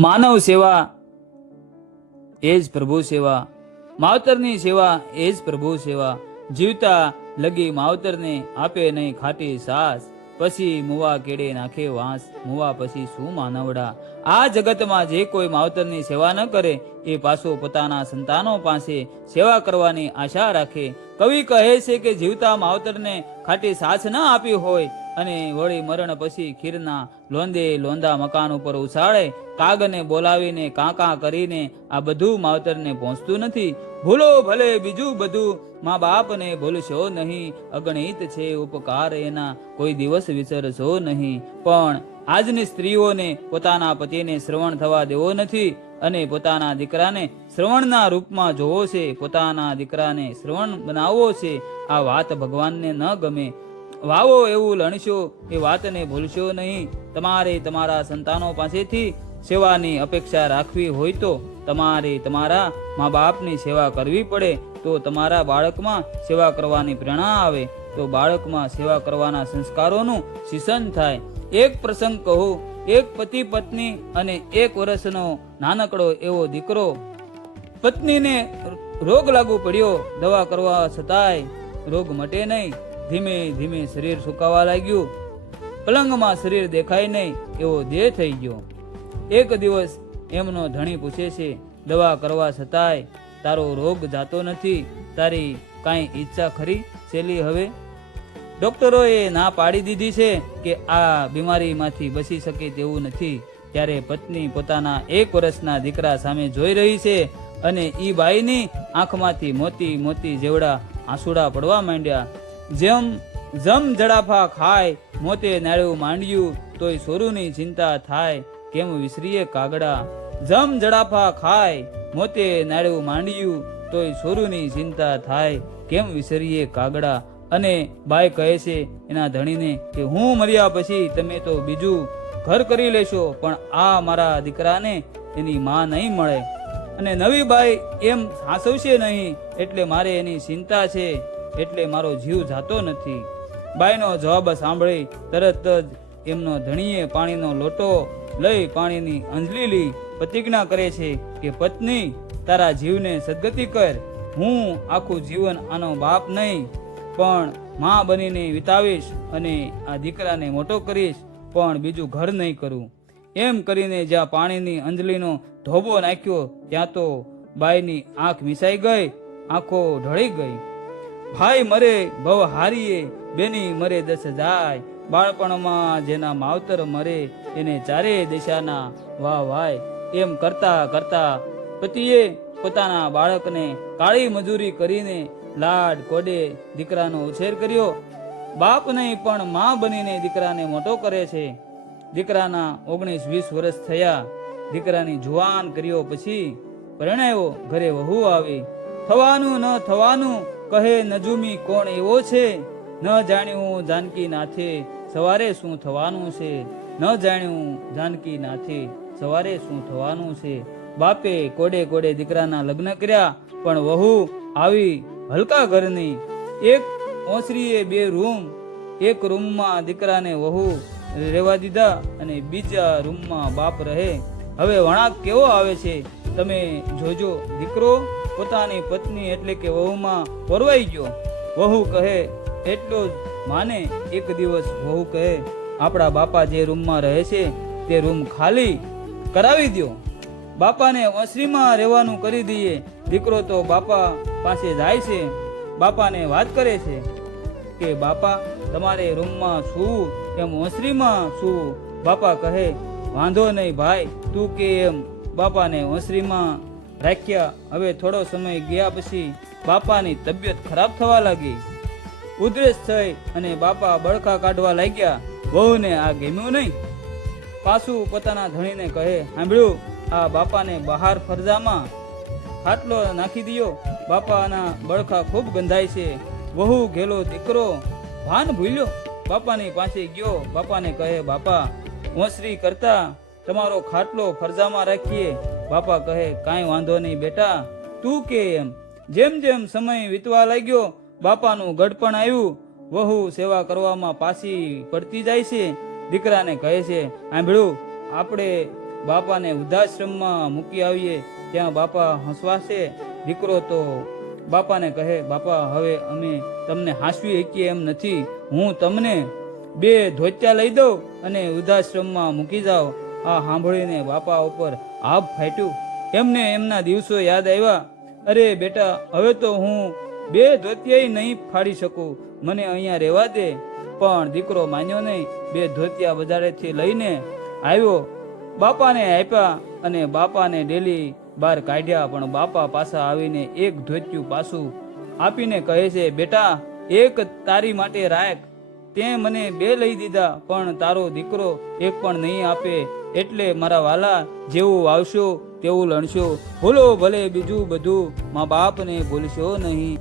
માનવ સેવા એ જ પ્રભુ સેવા. માવતરની સેવા એ જ પ્રભુ સેવા. જીવતા લગી માવતરને આપે નહીં ખાટી સાસ. પછી મુવા કેડે નાખે વાંસ. મુવા પછી શું માનવડા? આ જગતમાં જે કોઈ માવતરની સેવા ન કરે, એ પાછો પોતાના સંતાનો પાસે સેવા કરવાની આશા રાખે. કવિ કહે છે કે જીવતા માવતરને ખાટી સાસ ન આપી હોય અને વળી મરણ પછી ખીરના લોંદે લોંદા મકાન ઉપર ઉછાળે, કાગને બોલાવીને કાંકા કરીને આ બધું માવતરને પહોંચતું નથી. ભૂલો ભલે બીજું બધું મા બાપને ભૂલશો નહીં. અગણિત છે ઉપકાર એના, કોઈ દિવસ વિસરશો નહીં. પણ આજની સ્ત્રીઓને પોતાના પતિને શ્રવણ થવા દેવો નથી અને પોતાના દીકરાને શ્રવણના રૂપમાં જોવો છે. પોતાના દીકરાને શ્રવણ બનાવવો છે. આ વાત ભગવાનને ન ગમે. વાવો એવું લણશો એ વાતને ભૂલશો નહીં. તમારે તમારા સંતાનો પાસેથી સેવાની અપેક્ષા રાખવી હોય તો તમારે તમારા મા બાપની સેવા કરવી પડે તો તમારા બાળકમાં સેવા કરવાની પ્રેરણા આવે. તો બાળકમાં સેવા કરવાના સંસ્કારોનું શિસન થાય. એક પ્રસંગ કહું, એક પતિ પત્ની અને એક વર્ષનો નાનકડો એવો દીકરો. પત્નીને રોગ લાગુ પડ્યો, દવા કરવા છતાંય રોગ મટે નહીં. ધીમે ધીમે શરીર સુકાવા લાગ્યું. પલંગમાં શરીર દેખાય નહીં એવો દેહ થઈ ગયો. એક દિવસ એમનો ધણી પૂછે છે, દવા કરવા છતાંય તારો રોગ જાતો નથી, તારી કાંઈ ઈચ્છા ખરી છેલ્લી હવે? ડોક્ટરોએ ના પાડી દીધી છે કે આ બીમારીમાંથી બચી શકે તેવું નથી. ત્યારે પત્ની પોતાના એક વર્ષના દીકરા સામે જોઈ રહી છે અને ઈ બાઈની આંખમાંથી મોતી મોતી જેવડા આંસુડા પડવા માંડ્યા. જેમ જમ જડાફા ખાય, મોતે નાળ્યું માંડ્યું, તોય સોરુની ચિંતા થાય, કેમ વિસરીએ કાગડા? જમ જડાફા ખાય, મોતે નાળ્યું માંડ્યું, તોય સોરુની ચિંતા થાય, કેમ વિસરીએ કાગડા? અને બાઈ કહે છે એના ધણીને કે, હું મર્યા પછી તમે તો બીજું ઘર કરી લેશો, પણ આ મારા દીકરાને એની માં નહીં મળે. અને નવી બાઈ એમ હાંસવશે નહીં, એટલે મારે એની ચિંતા છે. એટલે મારો જીવ જાતો નથી. બાઈનો જવાબ સાંભળી તરત જ એમનો ધણીએ પાણીનો લોટો લઈ પાણીની અંજલી લઈ પ્રતિજ્ઞા કરે છે કે, પત્ની, તારા જીવને સદગતિ કર. હું આખું જીવન આનો બાપ નહીં, પણ માં બનીને વિતાવીશ અને આ દીકરાને મોટો કરીશ, પણ બીજું ઘર નહીં કરું. એમ કરીને જ્યાં પાણીની અંજલીનો ધોબો નાખ્યો, ત્યાં તો બાઈની આંખ મિસાઈ ગઈ, આંખો ઢળી ગઈ. ભાઈ મરે, ભવ હારીએ, બેની મરે દસ જાય. બાળપણમાં જેના માવતર મરે, એને ચારે દિશાના વાહ વાય એમ કરતા કરતા પતિએ પોતાના બાળકને કાળી મજૂરી કરીને લાડ કોડે દીકરાનો ઉછેર કર્યો. બાપ નહીં, પણ માં બનીને દીકરાને મોટો કરે છે. દીકરાના ઓગણીસ વીસ વર્ષ થયા. દીકરાની જુવાન કર્યો પછી પરણાયો, ઘરે વહુ આવી. થવાનું ન થવાનું કહે, નજુમી, કોણ એવો છે? ન જાણ્યું જાનકી નાથે સવારે શું થવાનું છે? ન જાણ્યું જાનકી નાથે સવારે શું થવાનું છે? બાપે કોડે કોડે દીકરાના લગ્ન કર્યા, પણ વહુ આવી હલકા ઘરની. એક ઓસરીએ બે રૂમ, એક રૂમમાં દીકરાને વહુ રહેવા દીધા અને બીજા રૂમમાં બાપ રહે. હવે વણાક કેવો આવે છે? તમે જોજો, દીકરો પોતાની પત્ની એટલે કે વહુમાં પરવાઈ ગયો. વહુ કહે, એટલો જ માને એક દિવસ વહુ કહે, આપણા બાપા જે રૂમમાં રહે છે, તે રૂમ ખાલી કરાવી દો બાપાને ઓસરીમાં રહેવાનું કરી દઈએ. દીકરો તો બાપા પાસે જાય છે. બાપાને વાત કરે છે કે, બાપા, તમારે રૂમમાં શું એમ ઓસરીમાં શું બાપા કહે, વાંધો નહીં ભાઈ, તું કે એમ. બાપાને ઓસરીમાં રાખ્યા. હવે થોડો સમય ગયા પછી બાપાની તબિયત ખરાબ થવા લાગી. ઉધરસ થઈ અને બાપા બળખા કાઢવા લાગ્યા. વહુને આ ગમ્યું નહીં. પાછું પોતાના ધણીને કહે સાંભળ્યું આ બાપાને બહાર ફરજામાં ખાટલો નાખી દિયો. બાપાના બળખા ખૂબ ગંધાય છે. વહુ ગેલો દીકરો ભાન ભૂલ્યો. બાપાની પાસે ગયો. બાપાને કહે, બાપા, ઓસરી કરતા તમારો ખાટલો ફરજામાં રાખીએ. બાપા કહે, કાંઈ વાંધો નહીં બેટા. તું કે એમ. જેમ જેમ સમય વીતવા લાગ્યો, બાપાનું ગડપણ આવ્યું. વહુ સેવા કરવામાં પાછી પડતી જાય છે. દીકરાને કહે છે, આંભળું, આપણે બાપાને વૃદ્ધાશ્રમમાં મૂકી આવીએ. ત્યાં બાપા હસવાશે દીકરો તો બાપાને કહે, બાપા, હવે અમે તમને હાંસવી શકીએ એમ નથી. હું તમને બે ધોત્યા લઈ દઉં અને વૃદ્ધાશ્રમમાં મૂકી જાઓ આ સાંભળીને બાપા ઉપર આભ ફાટ્યું. એમને એમના દિવસો યાદ આવ્યા. અરે બેટા, હવે તો હું બે ધોતિયા નહીં ફાડી શકું. મને અહીંયા રહેવા દે. પણ દીકરો માન્યો નહીં. બે ધોતિયા બજારેથી લઈને આવ્યો. બાપાને આપ્યા અને બાપાને ડેલી બહાર કાઢ્યા. પણ બાપા પાછા આવીને એક ધોતિયું પાછું આપીને કહે છે, બેટા, એક તારી માટે રાખ. તે મને બે લઈ દીધા, પણ તારો દીકરો એક પણ નહીં આપે. એટલે મારા વાલા જેવું વાવશો તેવું લણશો. ભૂલો ભલે બીજું બધું મા બાપને ભૂલશો નહીં.